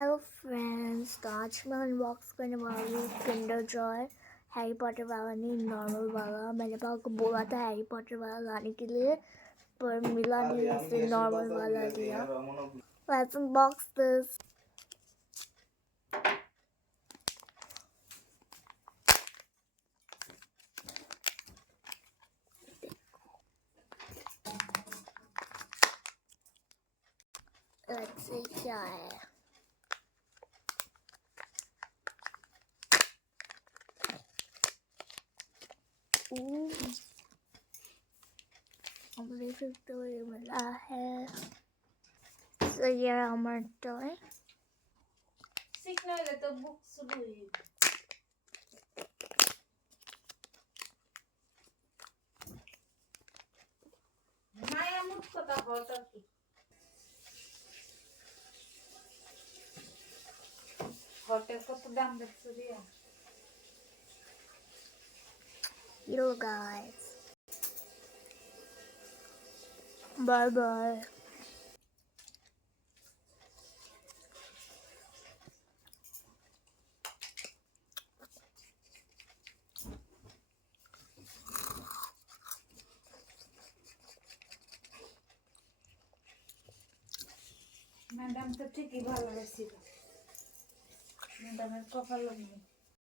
Hello friends, तो आज मैं अनबॉक्स करने वाली हूँ किंडर जॉय हैरी पॉटर वाला नहीं, नॉर्मल वाला। मैंने पापा को बोला था हैरी पॉटर वाला लाने के लिए, पर मिला नहीं, इसलिए नॉर्मल वाला लिया। Let's unbox this. Let's see क्या है। हमने फिर तो ये मिला है। So ये हमारा टॉय। सीखना है तो बुक शुरू हुई। माया मुझको तो होटल की होटल को तो दाम देख सुनिए। You guys, bye bye. Madam तो ठीक ही भालो रही थी। मैडम को फॉलो नहीं।